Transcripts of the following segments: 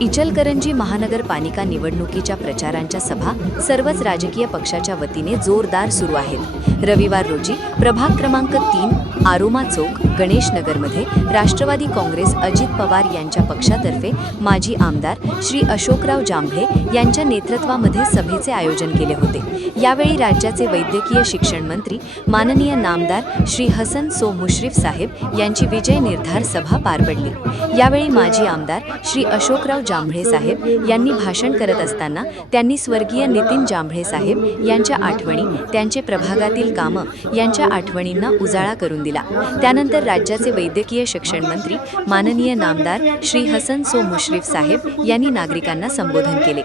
इचलकरंजी महानगरपालिका निवडणुकीच्या प्रचारांच्या सभा सर्वच राजकीय पक्षाच्या वतीने जोरदार सुरू आहेत. रविवार रोजी प्रभाग क्रमांक तीन आरोमा चौक गणेशनगरमध्ये राष्ट्रवादी काँग्रेस अजित पवार यांच्या पक्षातर्फे माजी आमदार श्री अशोकराव जांभळे यांच्या नेतृत्वामध्ये सभेचे आयोजन केले होते. यावेळी राज्याचे वैद्यकीय शिक्षण मंत्री माननीय नामदार श्री हसन सो मुश्रीफ साहेब यांची विजय निर्धार सभा पार पडली. यावेळी माजी आमदार श्री अशोकराव जांभळे साहेब यांनी भाषण करत असताना त्यांनी स्वर्गीय नितीन जांभळे साहेब यांच्या आठवणी त्यांचे प्रभागातील कामं यांच्या आठवणींना उजाळा करून दिला. त्यानंतर राज्याचे वैद्यकीय शिक्षण मंत्री माननीय नामदार श्री हसन सो मुश्रीफ साहेब यांनी नागरिकांना संबोधन केले.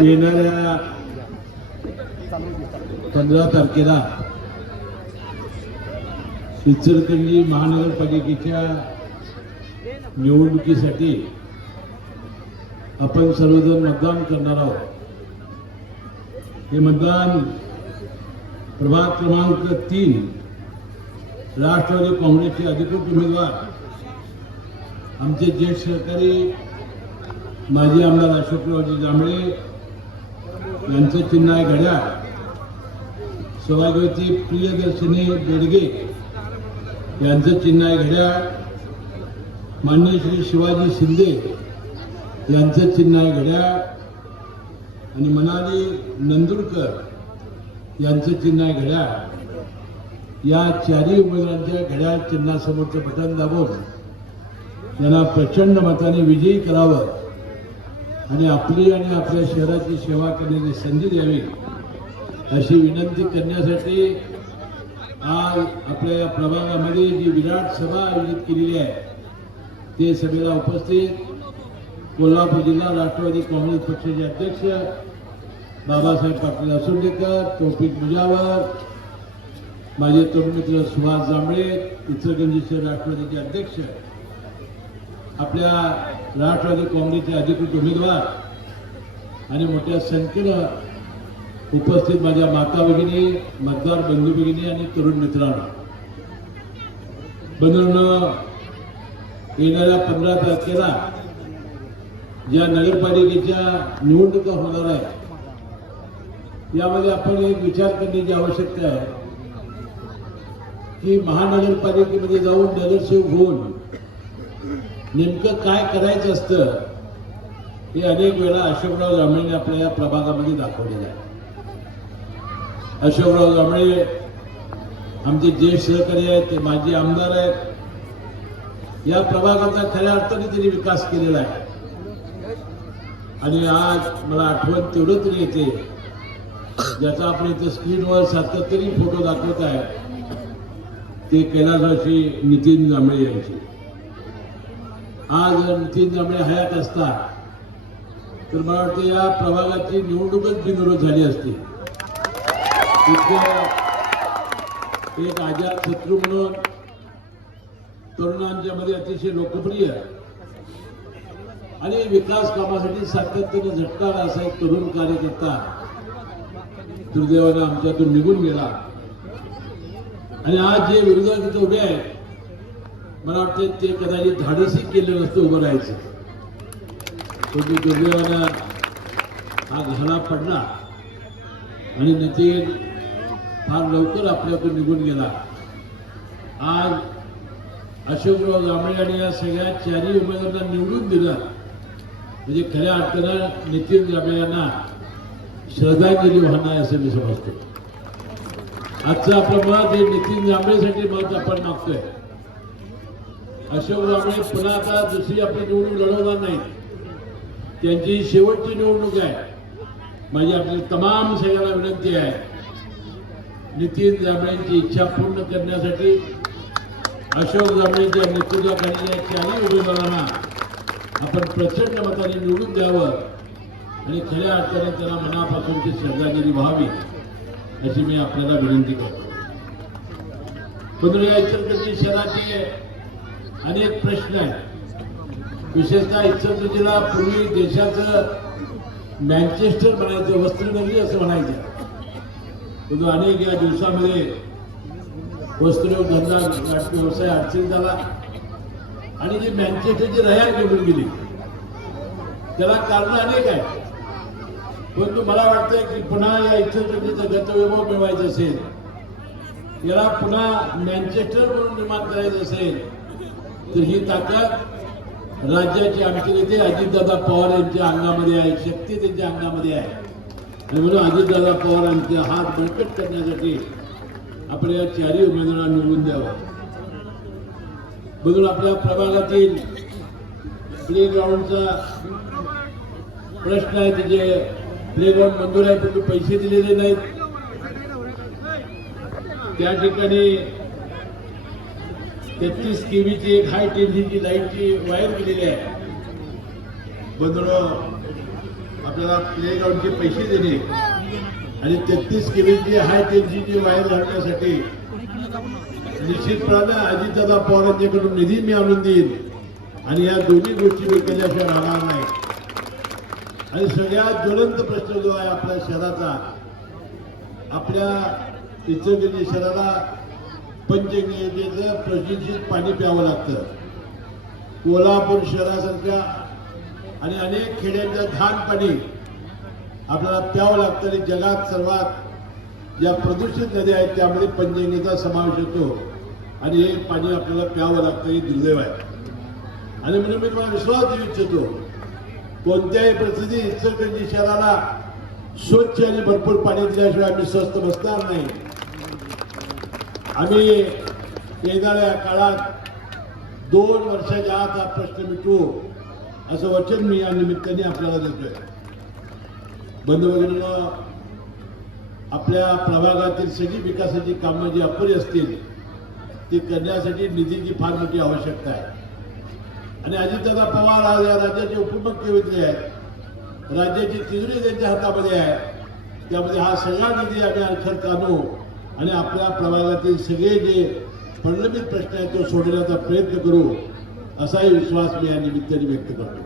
येणाऱ्या पंधरा तारखेला इचलकरंजी महानगरपालिकेच्या निवडणुकीसाठी आपण सर्वजण मतदान करणार आहोत. हे मतदान प्रभाग क्रमांक तीन राष्ट्रवादी काँग्रेसचे अधिकृत उमेदवार आमचे ज्येष्ठ सहकारी माजी आमदार अशोकरावजी जांभळे यांचं चिन्ह आहे घड्याळ. सौभाग्यवती प्रियदर्शनी बेडगे यांचं चिन्ह आहे घड्याळ. मान्य श्री शिवाजी शिंदे यांचं चिन्ह आहे घड्याळ. आणि मनाली नंदुरकर यांचं चिन्ह आहे घड्याळ. या चारही उमेदवारांच्या घड्याळ चिन्हासमोरचं बटन दाबून यांना प्रचंड मताने विजयी करावं. आणि आपली आणि आपल्या शहराची सेवा करण्याची संधी द्यावी अशी विनंती करण्यासाठी आज आपल्या या प्रभागामध्ये जी विराट सभा आयोजित केलेली आहे ते सभेला उपस्थित कोल्हापूर जिल्हा राष्ट्रवादी काँग्रेस पक्षाचे अध्यक्ष बाबासाहेब पाटील असुंडेकर तौफिक मुजावर माझे तरुण मित्र सुभाष जांभळे इचलगंजीचे राष्ट्रवादीचे अध्यक्ष आपल्या राष्ट्रवादी काँग्रेसचे अधिकृत उमेदवार आणि मोठ्या संख्येनं उपस्थित माझ्या माता भगिनी मतदार बंधू भगिनी आणि तरुण मित्रांना. बंधूंना येणाऱ्या पंधरा तारखेला ज्या नगरपालिकेच्या निवडणुका होणार आहे यामध्ये आपण एक विचार करण्याची आवश्यकता आहे की महानगरपालिकेमध्ये जाऊन नगरसेवक होऊन नेमकं काय करायचं असतं हे अनेक वेळा अशोकराव जांभळेने आपल्या या प्रभागामध्ये दाखवलेलं आहे. अशोकराव जांभळे आमचे ज्येष्ठ सहकारी आहेत ते माजी आमदार आहेत. या प्रभागाचा खऱ्या अर्थाने त्यांनी विकास केलेला आहे. आणि आज मला आठवण तेवढं तरी येते ज्याचा आपण इथं स्क्रीनवर सातत्याने फोटो दाखवत आहे ते कैलासवासी नितीन जांभळे यांचे. आज नितीन जांभळे हयात असता तर मला वाटतं या प्रभागाची निवडणूकच बिनविरोध झाली असती. एक आजाद शत्रू म्हणून तरुणांच्या मध्ये अतिशय लोकप्रिय आणि विकास कामासाठी सातत्याने झटकार असा एक तरुण कार्यकर्ता दुर्दैवानं आमच्यातून निघून गेला. आणि आज जे विरोधक तिथे उभे आहेत मला वाटतं ते कदाचित धाडसी केलं नसतं उभं राहायचं. शेवटी दुर्दैवानं हा घाला पडला. आणि नितीन फार लवकर आपल्यातून निघून गेला. आज अशोकराव जांभळे आणि या सगळ्या चारही उमेदवारांना निवडून दिलं. म्हणजे खऱ्या अर्थानं नितीन जांभळे यांना श्रद्धांजली वाहणार असं मी समजतो. आजचं आपलं मत हे नितीन जांभळेसाठी मत आपण मागतोय. अशोक जांभळे पुन्हा आता दुसरी आपली निवडणूक लढवणार नाही त्यांची शेवटची निवडणूक आहे. माझी आपली तमाम सगळ्यांना विनंती आहे. नितीन जांभळेंची इच्छा पूर्ण करण्यासाठी अशोक जांभळेंच्या नेतृत्वाखाली काढलेल्या चारही उमेदवारांना आपण प्रचंड मताने निवडून द्यावं आणि खऱ्या अर्थाने त्यांना मनापासूनची श्रद्धांजली व्हावी अशी मी आपल्याला विनंती करतो. पंधरा या इचलकरंजी शहराचे अनेक प्रश्न आहेत. विशेषतः इचलकरंजीला पूर्वी देशाचं मँचेस्टर म्हणायचं वस्त्रनगरी असं म्हणायचं. परंतु अनेक या दिवसामध्ये वस्त्रोद्योग धंदा नाट्य व्यवसाय अडचणीत झाला आणि जी मँचेस्टरची रयाल निवडून गेली त्याला कारण अनेक आहे परंतु मला वाटतंय की पुन्हा या इच्छुकतेचं गतवैभव मिळवायचं असेल याला पुन्हा मॅन्चेस्टर म्हणून निर्माण करायचं असेल तर ही ताकद राज्याचे आमचे नेते अजितदादा पवार यांच्या अंगामध्ये आहे शक्ती त्यांच्या अंगामध्ये आहे आणि म्हणून अजितदादा पवारांचे हात बळकट करण्यासाठी आपण या चारही उमेदवारांना निवडून द्यावं. म्हणून आपल्या प्रभागातील प्लेग्राऊंडचा प्रश्न आहे तिथे प्लेग्राऊंड मंजूर आहे परंतु पैसे दिलेले नाहीत. त्या ठिकाणी तेहतीस केवीची एक हाय टेन्शनची लाईटची वायर गेलेली आहे. बंधुरो आपल्याला प्ले ग्राउंडचे पैसे देणे. आणि तेहतीस जी हाय टेन्शनची वायर घालण्यासाठी निश्चितपणानं अजितदादा पवार यांच्याकडून निधी मी आणून देईन. आणि या दोन्ही गोष्टी मी केल्याशिवाय राहणार नाही. आणि सगळ्यात ज्वलंत प्रश्न जो आहे आपल्या शहराचा आपल्या इचलकरंजी शहराला पंचगंगेचं प्रदूषित पाणी प्यावं लागतं. कोल्हापूर शहरासारख्या आणि अनेक खेड्यांच्या घाण पाणी आपल्याला प्यावं लागतं आणि जगात सर्वात ज्या प्रदूषित नद्या आहेत त्यामध्ये पंचगंगेचा समावेश होतो. आणि हे पाणी आपल्याला प्यावं लागतं ही दुर्दैव आहे. आणि म्हणून मी तुम्हाला विश्वास देऊ इच्छितो कोणत्याही परिस्थितीत इचलकरंजी शहराला स्वच्छ आणि भरपूर पाणी दिल्याशिवाय आम्ही स्वस्त बसणार नाही. आम्ही येणाऱ्या काळात दोन वर्षाच्या आत हा प्रश्न मिटवू. असं वचन मी या निमित्ताने आपल्याला देतोय. बंद भगिनींनो आपल्या प्रभागातील सगळी विकासाची कामं जी अपुरी असतील ती करण्यासाठी निधीची फार मोठी आवश्यकता आहे. आणि अजितदादा पवार आज या राज्याचे उपमुख्यमंत्री आहेत राज्याची तिजोरी त्यांच्या हातामध्ये आहे त्यामध्ये हा सगळा निधी आम्ही अर्थात आणू आणि आपल्या प्रभागातील सगळे जे प्रलंबित प्रश्न आहेत तो सोडवण्याचा प्रयत्न करू. असाही विश्वास मी या निमित्ताने व्यक्त करतो.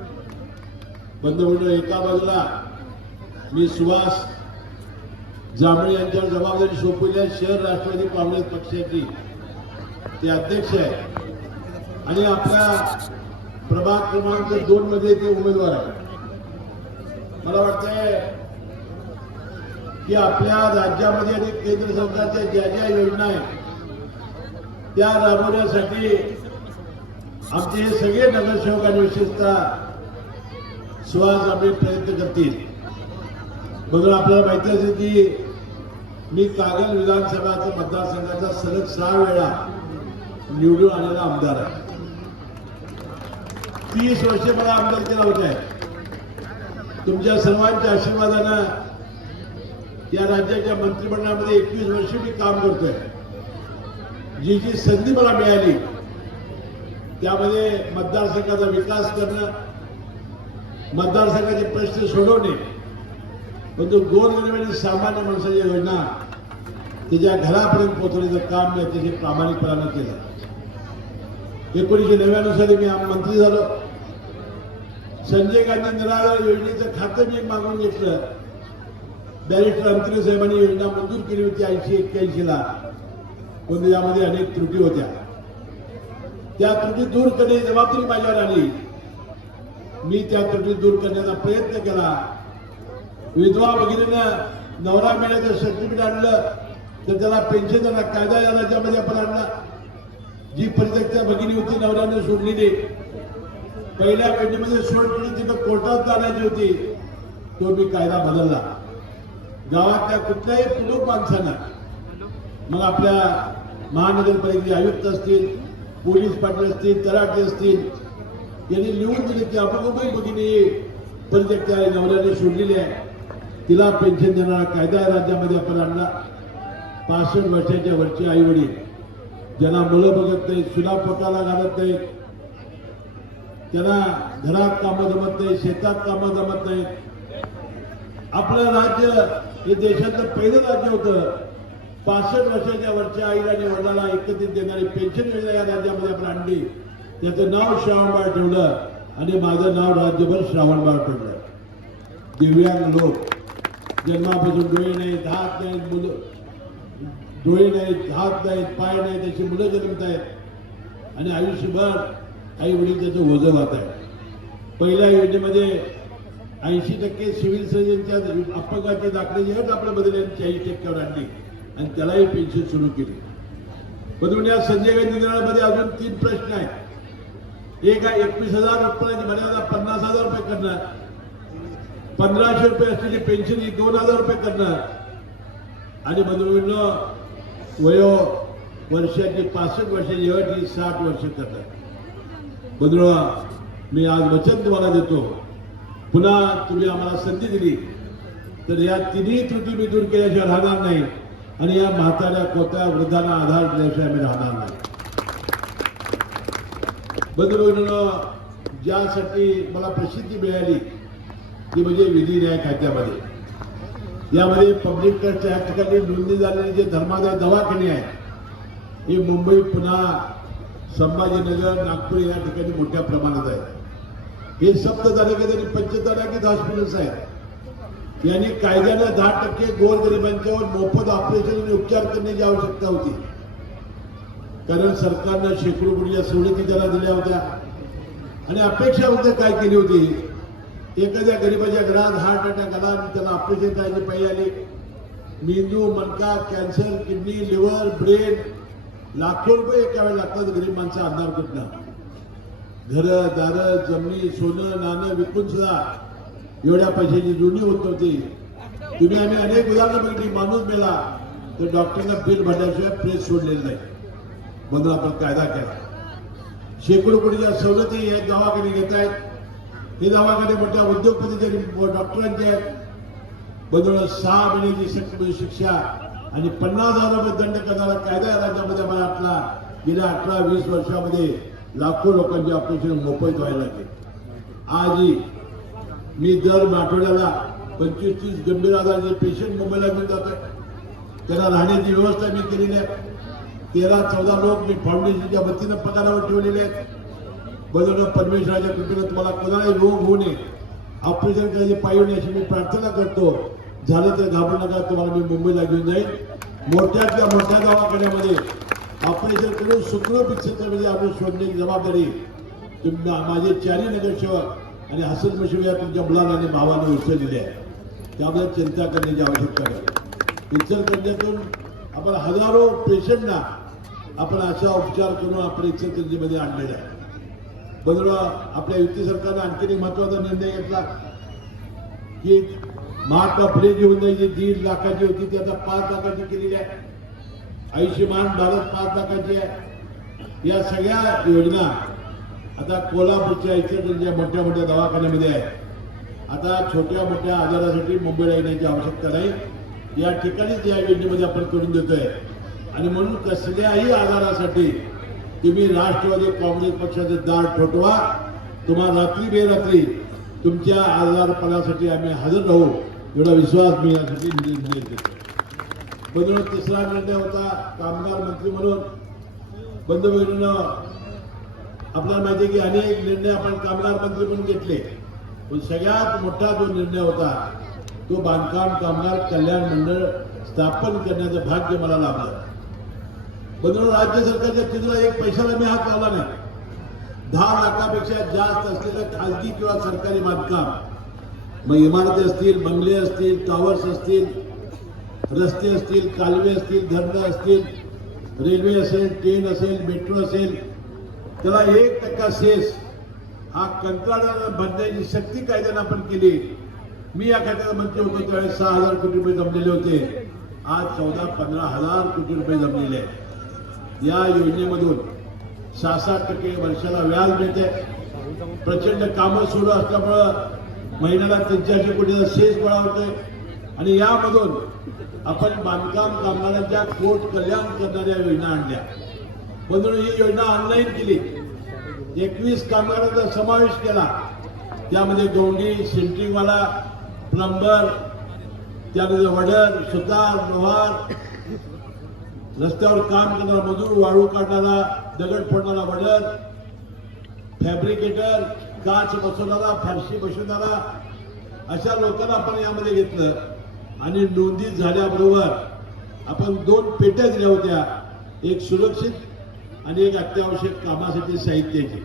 बंधू एका बाजूला मी सुभाष जांभळे यांच्यावर जबाबदारी सोपवली शहर राष्ट्रवादी काँग्रेस पक्षाची ते अध्यक्ष आहे. आणि आपल्या प्रभाग क्रमांक दोन मध्ये ते उमेदवार आहे. मला वाटतंय की आपल्या राज्यामध्ये आणि केंद्र सरकारच्या ज्या ज्या योजना आहेत त्या राबवण्यासाठी आमचे हे सगळे नगरसेवक आणि विशेषतः सुहास आपले प्रयत्न करतील. म्हणून आपल्याला माहिती असेल की मी कागल विधानसभाचा मतदारसंघाचा सलग सहा वेळा निवडून आलेला आमदार आहे. तीस वर्ष मला आमदार केला होत. आहे तुमच्या सर्वांच्या आशीर्वादानं या राज्याच्या मंत्रिमंडळामध्ये एकवीस वर्ष मी काम करतोय. जी जी संधी मला मिळाली त्यामध्ये मतदारसंघाचा विकास करणं मतदारसंघाचे प्रश्न सोडवणे परंतु गोरगरिबांनी सामान्य माणसाच्या योजना त्याच्या घरापर्यंत पोहोचवण्याचं काम मी अतिशय प्रामाणिकपणानं केलं. एकोणीसशे नव्याण्णव साली मी आम- मंत्री झालो. संजय गांधी निराधार योजनेचं खातं मी मागून घेतलं. बॅरिस्टर अंतरे साहेबांनी योजना मंजूर केली होती ऐंशी एक्क्याऐंशीला पण यामध्ये अनेक त्रुटी होत्या. त्या त्रुटी दूर करण्याची जबाबदारी माझ्यावर आली. मी त्या त्रुटी दूर करण्याचा प्रयत्न केला. विधवा भगिनीनं नवरा मिळाचं सर्टिफिकेट आणलं तर त्याला पेन्शन देणार कायदा आला त्यामध्ये आपण आणला. जी परित्यक्ता भगिनी होती नवऱ्यानं सोडलेली. पहिल्या पेटीमध्ये सोड पडली तिथं कोर्टात जाण्याची होती. तो मी कायदा बदलला. गावातल्या कुठल्याही प्रमुख माणसानं मग आपल्या महानगरपालिकेचे आयुक्त असतील पोलीस पाटील असतील तलाठी असतील. यांनी लिहून दिले की अमुक भगिनी परित्यक्ता नवऱ्याने सोडलेली आहे तिला पेन्शन देणारा कायदा आहे राज्यामध्ये आपण आणला. पासष्ट वर्षाच्या वरचे आई वडील ज्यांना मुलं बघत नाहीत सुना पोटाला घालत नाहीत त्यांना घरात कामं जमत नाही शेतात कामं जमत नाहीत. आपलं राज्य हे देशातलं पहिलं राज्य होतं. पासष्ट वर्षाच्या वरच्या आईला आणि वडिलाला एकत्रित देणारी पेन्शन योजना या राज्यामध्ये आपण आणली. त्याचं नाव श्रावणबाळ ठेवलं आणि माझं नाव राज्यभर श्रावणबाळ ठेवलं. दिव्यांग लोक जन्मापासून डोळे नाहीत हात नाहीत मुलं डोळे नाहीत हात नाहीत पाय नाहीत त्याची मुलं जन्मत आहेत. आणि आयुष्यभर आई वडील त्याचं ओझं वाहत आहे पहिल्या योजनेमध्ये ऐंशी टक्के सिव्हिल सर्जनच्या अपंगाचे दाखले जे आहेत आपल्या बदल चाळीस टक्क्यावर आणली. आणि त्यालाही पेन्शन सुरू केली. म्हणून या संजय गांधी दिनामध्ये अजून तीन प्रश्न आहेत. एक आहे एकवीस हजार रुपयांची मर्यादा पन्नास हजार रुपये करणार. पंधराशे रुपये असलेली पेन्शन ही दोन हजार रुपये करणार. आणि बंधूंनो वयो वर्षाची पासष्ट वर्षाची अट ही साठ वर्ष करणार. बंधू मी आज वचन तुम्हाला देतो. पुन्हा तुम्ही आम्हाला संधी दिली. तर या तिन्ही त्रुटी मी दूर केल्याशिवाय राहणार नाही. आणि या म्हाताऱ्या कोत्या वृद्धांना आधार दिल्याशिवाय आम्ही राहणार नाही. बंधुभगिनीनं ज्यासाठी मला प्रसिद्धी मिळाली ती म्हणजे विधी न्याय खात्यामध्ये यामध्ये पब्लिक ट्रस्टच्या या ठिकाणी नोंदणी झालेले जे धर्मादाय दवाखाने आहेत हे मुंबई पुन्हा संभाजीनगर नागपूर या ठिकाणी मोठ्या प्रमाणात आहे हे सप्त तालुक्यात आणि पंचतालुक्यात हॉस्पिटल्स आहेत. यांनी कायद्यानं दहा टक्के गोरगरिबांच्यावर मोफत ऑपरेशन आणि उपचार करण्याची आवश्यकता होती. कारण सरकारनं शेकडो कोटीच्या सवलती त्याला दिल्या होत्या. आणि अपेक्षा होत्या काय केली होती? एखाद्या गरीबाच्या घरात हार्ट अटॅक आला आणि त्याला ऑपरेशन करायची पाहिजे आली. मेंदू मनका कॅन्सर किडनी लिव्हर ब्रेन लाखो रुपये एका वेळेला लागतात गरीब माणसं आणणार कुठनं घरं दारं जमिनी सोनं नाणं विकून सुद्धा एवढ्या पैशाची जुनी होत नव्हती तुम्ही आम्ही अनेक उदाहरणं बघितली माणूस मेला तर डॉक्टरला बिल भरल्याशिवाय प्रेस सोडलेलं नाही. म्हणून आपण कायदा केला. शेकडो कोटीच्या सवलती हे दवाखाने घेत आहेत. हे दवाखाने मोठ्या उद्योगपतीचे डॉक्टरांचे आहेत. बदल सहा महिन्याची सक्ती म्हणजे शिक्षा आणि पन्नास हजार रुपये दंड करणारा कायदा राज्यामध्ये मला महाराष्ट्राला गेल्या अठरा वीस वर्षामध्ये लाखो लोकांचे ऑपरेशन मोफत व्हायला लागले. आजही मी दर आठवड्याला पंचवीस तीस गंभीर आजाराचे पेशंट मुंबईला घेऊन जातोय. त्यांना राहण्याची व्यवस्था मी केलेली आहे. तेरा चौदा लोक मी फाउंडेशनच्या वतीनं पगारावर ठेवलेले आहेत. बदलणं परमेश्वराच्या कृपेनं तुम्हाला कोणालाही रोग होऊ नये. ऑपरेशन करायची पाहिजे अशी मी प्रार्थना करतो. झालं तर घाबरू नका तुम्हाला मी मुंबईला घेऊन जाईन. मोठ्यातल्या मोठ्या दवाखान्यामध्ये ऑपरेशन करून सुखरूप म्हणजे आपण शोधण्याची जबाबदारी. तुम्ही माझे चारही नगरसेवक आणि हसन मुशिब या तुमच्या मुलांना आणि भावाने उचललेली आहे. त्यामुळे चिंता करण्याची आवश्यकता नाही. इचलकरंजीतून आपण हजारो पेशंटना आपण अशा उपचार करून आपण इचलकरंजीमध्ये आणलेला आहे. बंधुरा आपल्या युती सरकारनं आणखीन एक महत्त्वाचा निर्णय घेतला. की महात्मा फुले जी जी दीड लाखाची होती ती आता पाच लाखाची केलेली आहे. आयुष्यमान भारत पाच लाखाची आहे. या सगळ्या योजना आता कोल्हापूरच्या इचलकरंजीच्या मोठ्या मोठ्या दवाखान्यामध्ये आहे. आता छोट्या मोठ्या आजारासाठी मुंबईला येण्याची आवश्यकता नाही. या ठिकाणीच या योजनेमध्ये आपण करून देतोय. आणि म्हणून कसल्याही आजारासाठी तुम्ही राष्ट्रवादी काँग्रेस पक्षाचे दार ठोठवा. तुम्हाला रात्री बेरात्री तुमच्या आजारपणासाठी आम्ही हजर राहू. एवढा विश्वास मी यासाठी निर्णय देतो म्हणून तिसरा निर्णय होता कामगार मंत्री म्हणून. बंधू आपल्याला माहिती आहे की अनेक निर्णय आपण कामगार मंत्री म्हणून घेतले. पण सगळ्यात मोठा जो निर्णय होता तो बांधकाम कामगार कल्याण मंडळ स्थापन करण्याचं भाग्य मला लाभलं. बंधू राज्य सरकारच्या तिथला एक पैशाला मी हात लावला नाही. दहा लाखापेक्षा जास्त असलेलं खाजगी किंवा सरकारी बांधकाम. मग इमारती असतील बंगले असतील टॉवर्स असतील रस्ते असतील कालवे असतील धरणं असतील रेल्वे असेल ट्रेन असेल मेट्रो असेल त्याला एक टक्का सेस हा कंत्राटानं भरण्याची शक्ती कायद्यानं आपण केली. मी या खात्याचा मंत्री होतो त्यावेळेस सहा हजार कोटी रुपये जमलेले होते. आज चौदा पंधरा हजार कोटी रुपये जमलेले आहेत. या योजनेमधून सहा सात टक्के वर्षाला व्याज मिळते. प्रचंड कामं सुरू असल्यामुळं महिन्याला पंच्याऐंशी कोटीचा शेष गोळा होतोय. आणि यामधून आपण बांधकाम कामगारांच्या कोट कल्याण करणाऱ्या योजना आणल्या. म्हणून ही योजना ऑनलाईन केली. एकवीस कामगारांचा समावेश केला. त्यामध्ये गोंडी सेंट्रिंगवाला प्लंबर त्यामध्ये वडर सुतार लोहार रस्त्यावर काम करणारा मजूर वाळू काढणारा दगड फोडणारा वडर फॅब्रिकेटर काच बसवणारा फारशी बसवणारा अशा लोकांना आपण यामध्ये घेतलं. आणि नोंदी झाल्याबरोबर आपण दोन पेट्या दिल्या होत्या. एक सुरक्षित आणि एक अत्यावश्यक कामासाठी साहित्याची.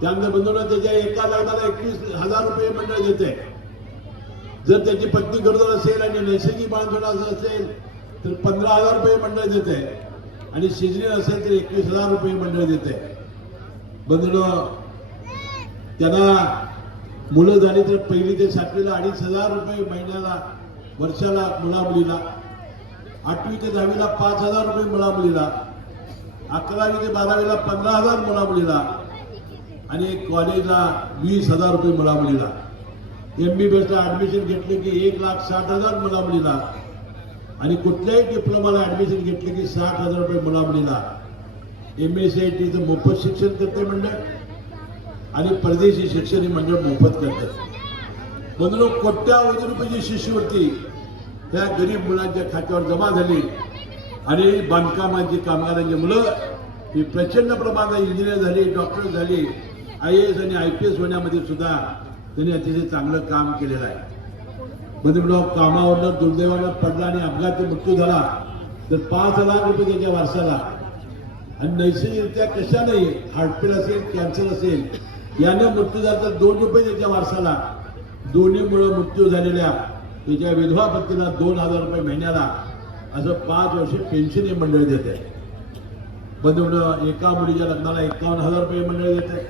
त्यानंतर बंधूंना त्याच्या एका लग्नाला एकवीस हजार रुपये मंडळ देते जर त्याची पत्नी गरोदर असेल आणि नैसर्गिक बाळंतपण असेल तर पंधरा हजार रुपये मंडळ देते आणि सिजनील असेल तर एकवीस हजार रुपये मंडळ देते बंधूंनो त्यांना मुलं झाली तर पहिली ते सातवीला अडीच हजार रुपये महिन्याला वर्षाला मुला मुलीला आठवी ते दहावीला पाच हजार रुपये मुला मुलीला अकरावी ते बारावीला पंधरा हजार मुला मुलीला आणि कॉलेजला वीस हजार रुपये मुला मुलीला. एम बी बी एसला ॲडमिशन घेतलं की एक लाख साठ हजार मुला मुलीला. आणि कुठल्याही डिप्लोमाला ॲडमिशन घेतलं की साठ हजार रुपये मुला मुलीला. एम एस सी आय टीचं मोफत शिक्षण करते मंडळ. आणि परदेशी शिक्षण हे मंडळ मोफत करते. म्हणून कोट्यावधी रुपयाची शिष्यवृत्ती त्या गरीब मुलांच्या खात्यावर जमा झाली. आणि बांधकामाची कामगारांची मुलं ही प्रचंड प्रमाणात इंजिनियर झाली डॉक्टर झाली आय एस आणि आय पी एस होण्यामध्ये सुद्धा त्यांनी अतिशय चांगलं काम केलेलं आहे. म्हणजे कामावरनं दुर्दैवानं पडला आणि अपघाती मृत्यू झाला. तर पाच हजार रुपये त्याच्या वारसाला. आणि नैसर्गिकरित्या कशालाही हार्टफेल असेल कॅन्सर असेल यानं मृत्यू झाला तर दोन रुपये त्याच्या वारसाला. दोन्हीमुळं मृत्यू झालेल्या त्याच्या विधवा पत्नीला दोन हजार रुपये महिन्याला. असं पाच वर्ष पेन्शन हे मंडळ देते बंधून एका मुलीच्या लग्नाला एकावन्न हजार रुपये मंडळ देते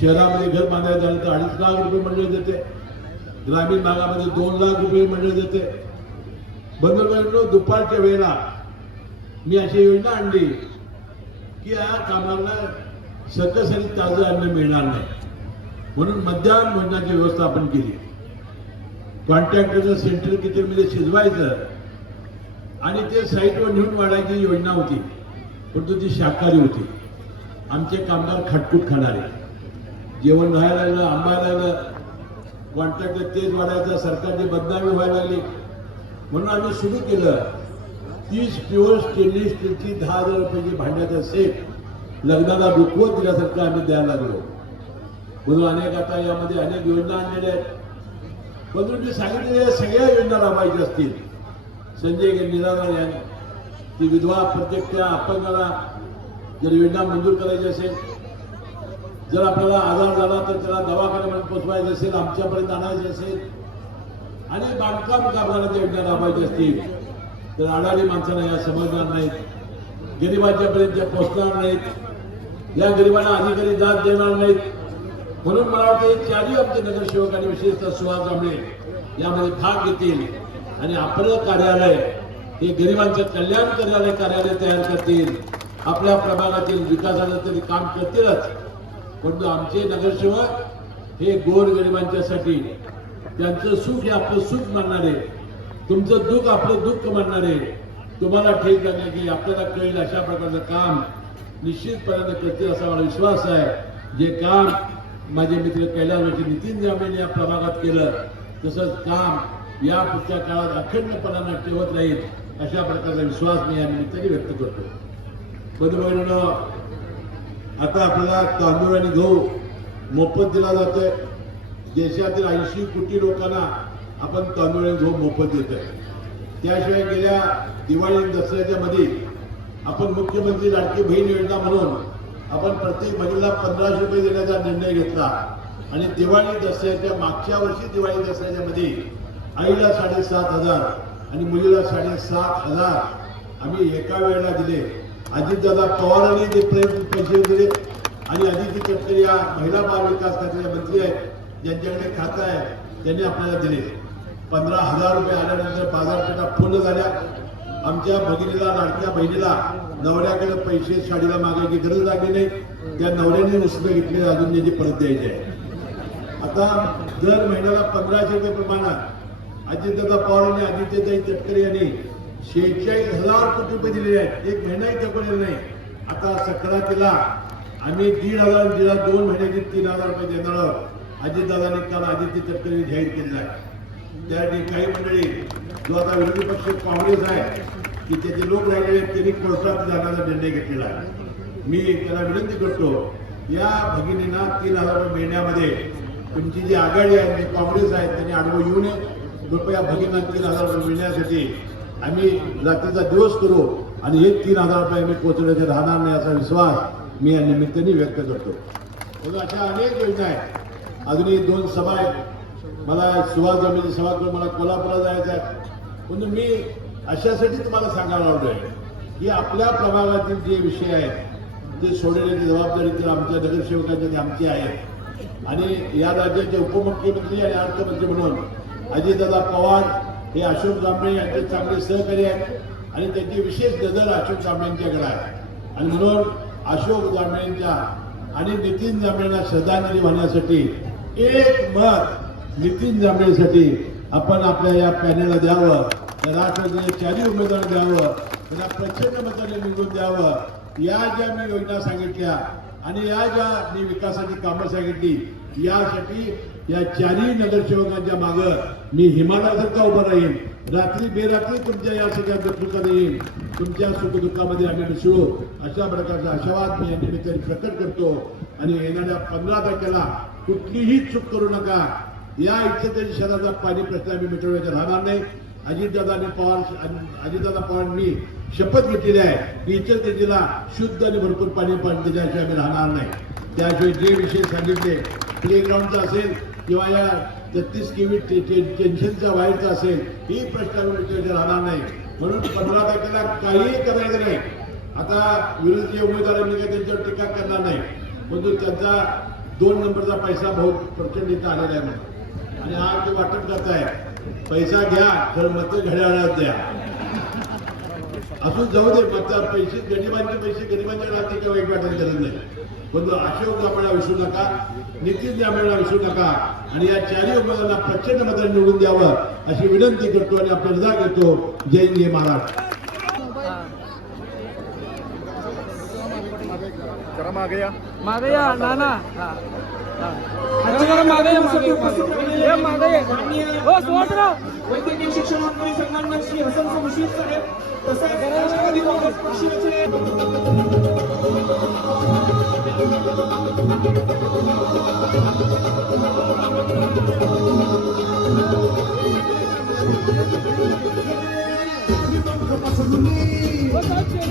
शहरामध्ये घर बांधायचं झालं तर अडीच लाख रुपये मंडळ देते ग्रामीण भागामध्ये दोन लाख रुपये मंडळ देते बंधू दुपारच्या वेळेला मी अशी योजना आणली की या कामाला सकसरी ताजं अन्न मिळणार नाही. म्हणून मध्याह्न भोजनाची व्यवस्था आपण केली. कॉन्ट्रॅक्टरचं सेंट्रल किचनमध्ये शिजवायचं आणि ते साईटवर नेऊन वाढायची योजना होती. परंतु ती शाकाहारी होती. आमचे कामगार खाटकूट खाणारे. जेवण राहायला लागलं आंबायला लागलं कॉन्ट्रॅक्टर तेच वाढायचं सरकारची बदनामी व्हायला लागली. म्हणून आम्ही सुरू केलं. तीस प्युअर स्टेनलेस स्टीलची दहा हजार रुपयाची भांड्याचा सेट लग्नाला रुखवत दिल्यासारखं आम्ही द्यायला लागलो. म्हणून अनेक आता यामध्ये अनेक योजना आणलेल्या आहेत. म्हणून मी सांगितलेल्या सगळ्या योजना राबायच्या असतील. संजय निराधार यांनी ती विधवा प्रत्येक त्या अपंगाला जर योजना मंजूर करायची असेल जर आपल्याला आजार झाला तर त्याला दवाखान्यापर्यंत पोचवायचं असेल आमच्यापर्यंत आणायचे असेल आणि बांधकाम कामगारांच्या योजना राबवायच्या असतील. तर अडाणी माणसांना या समजणार नाहीत. गरिबांच्यापर्यंत त्या पोचणार नाहीत. या गरिबांना अधिकारी जात देणार नाहीत. म्हणून मला वाटतं चारही आमचे नगरसेवक आणि विशेषतः सुहास आंबळे यामध्ये भाग घेतील. आणि आपलं कार्यालय हे गरिबांचं कल्याण कार्यालय कार्यालय तयार करतील. आपल्या प्रभागातील विकासाचं तरी काम करतीलच. परंतु आमचे नगरसेवक हे गोर गरिबांच्यासाठी त्यांचं सुख हे आपलं सुख मानणारे तुमचं दुःख आपलं दुःख मानणारे तुम्हाला ठीक लागले की आपल्याला कळेल अशा प्रकारचं काम निश्चितपणे करतील असा मला विश्वास आहे. जे काम माझे मित्र कैलासवासी नितीन जांभेने या प्रभागात केलं तसंच काम या पुढच्या काळात अखंडपणानं ठेवत राहील अशा प्रकारचा विश्वास मी या निमित्ताने व्यक्त करतो. बंधू आता आपल्याला तांदूळ आणि गहू मोफत दिला जातोय. देशातील ऐंशी कोटी लोकांना आपण तांदूळ आणि गहू मोफत देतोय. त्याशिवाय गेल्या दिवाळी दसऱ्याच्या मध्ये आपण मुख्यमंत्री लाडकी बहीण योजना म्हणून आपण प्रत्येक महिलेला पंधराशे रुपये देण्याचा निर्णय घेतला. आणि दिवाळी दसऱ्याच्या मागच्या वर्षी दिवाळी दसऱ्याच्या मध्ये आईला साडेसात हजार आणि मुलीला साडेसात हजार. आम्ही एका वेळेला दिले. अजितदादा पवारांनी ते प्रेम पैसे दिले आणि अदिती तटकरे या महिला बाल विकास खात्याच्या मंत्री आहेत ज्यांच्याकडे खातं आहे त्यांनी आपल्याला दिले. पंधरा हजार रुपये आल्यानंतर बाजारपेठा पूर्ण झाल्या. आमच्या भगिनीला लाडक्या बहिणीला नवऱ्याकडे पैसे साडीला मागायची गरज लागली नाही. त्या नवऱ्याने उसमे घेतले अजून त्यांची परत द्यायची आहे. आता दर महिन्याला पंधराशे रुपये प्रमाणात अजितदादा पवार आणि आदित्यताई तटकरे यांनी शेहेचाळीस हजार कोटी रुपये दिलेले आहेत. एक महिनाही थकवलेला नाही. आता सक्रातीला आम्ही दीड हजार दिला दोन महिन्याचे तीन हजार रुपये देणार आहोत. अजितदादांनी काल आदित्य तटकरे जाहीर केलेला आहे. त्यासाठी काही मंडळी जो आता विरोधी पक्ष काँग्रेस आहे की त्याचे लोक राहिलेले आहेत त्यांनी कोर्टात जाण्याचा निर्णय घेतलेला आहे. मी त्याला विनंती करतो या भगिनींना तीन हजार रुपये महिन्यामध्ये तुमची जी आघाडी आहे जी काँग्रेस आहे त्यांनी अनुभव येऊ नये. कृपया भगिना तीन हजार रुपये मिळण्यासाठी आम्ही रात्रीचा दिवस करू आणि हे तीन हजार रुपये आम्ही पोचवण्याचे राहणार नाही असा विश्वास मी या निमित्ताने व्यक्त करतो. अशा अनेक योजना आहेत. अजूनही दोन सभा आहेत. मला सुभाष जमिनी सभा करून मला कोल्हापूरला जायचं आहे. पण मी अशासाठी तुम्हाला सांगायला आवडतो आहे की आपल्या प्रभागातील जे विषय आहेत ते सोडवण्याची जबाबदारी तर आमच्या नगरसेवकांची आमची आहे. आणि या राज्याचे उपमुख्यमंत्री आणि अर्थमंत्री म्हणून अजितदादा पवार हे अशोक जांभळे यांचे चांगले सहकारी आहेत आणि त्यांची विशेष नजर अशोक जांभळेंच्याकडे आहे. आणि म्हणून अशोक जांभळेंच्या आणि नितीन जांभळेंना श्रद्धांजली वाहण्यासाठी एक मत नितीन जांभळेसाठी आपण आपल्या या पॅनेलला द्यावं त्या राष्ट्रवादीने चारही उमेदवार द्यावं त्यांना प्रचंड मताने निवडून द्यावं. या ज्या मी योजना सांगितल्या आणि या ज्या मी विकासाची कामं सांगितली यासाठी या चारही नगरसेवकांच्या मागं मी हिमालयासारखा उभा राहीन. रात्री बेरात्री तुमच्या या सगळ्या दुःखात येईल तुमच्या सुखदुःखामध्ये आम्ही मिसळू. अशा प्रकारचा आशावाद मी या निमित्ताने प्रकट करतो. आणि येणाऱ्या पंधरा तारखेला कुठलीही चूक करू नका. या इच्छित शहराचा पाणी प्रश्न आम्ही मिटवण्याचा राहणार नाही. अजितदादा आणि पवार अजितदादा पवारांनी शपथ घेतलेली आहे. की इच्छित शुद्ध आणि भरपूर पाणी पाणी त्याच्याशिवाय आम्ही राहणार नाही. त्याशिवाय जे विषय सांगितले प्लेग्राऊंडचा असेल किंवा या छत्तीस किवी टेन्शनचा वाईटचा असेल ही प्रश्नावर आम्ही राहणार नाही. म्हणून पंधरा तारखेला काहीही करायचं नाही. आता विरोधी उमेदवार काही त्यांच्यावर टीका करणार नाही. परंतु त्यांचा दोन नंबरचा पैसा भाऊ प्रचंड इथं आलेला आहे म्हणून. आणि आज ते वाटप करताय पैसा घ्या तर मत घड्याळात द्या. असून जाऊ दे मत पैसे गरिबांचे पैसे गरिबांच्या राहते किंवा एक वाटायला गरज नाही. पण अशोक दामणा विसरू नका नितीन दामणा विसरू नका आणि या चारही उमेदवारांना प्रचंड मतांनी निवडून द्यावं अशी विनंती करतो आणि आपण रजा घेतो. जय हिंद जय महाराष्ट्र. मागया मागया मागे नाना. वैद्यकीय शिक्षण मंत्री सन्मान्य श्री हसन मुशीद साहेब तसेच राष्ट्रवादी काँग्रेस पक्षाचे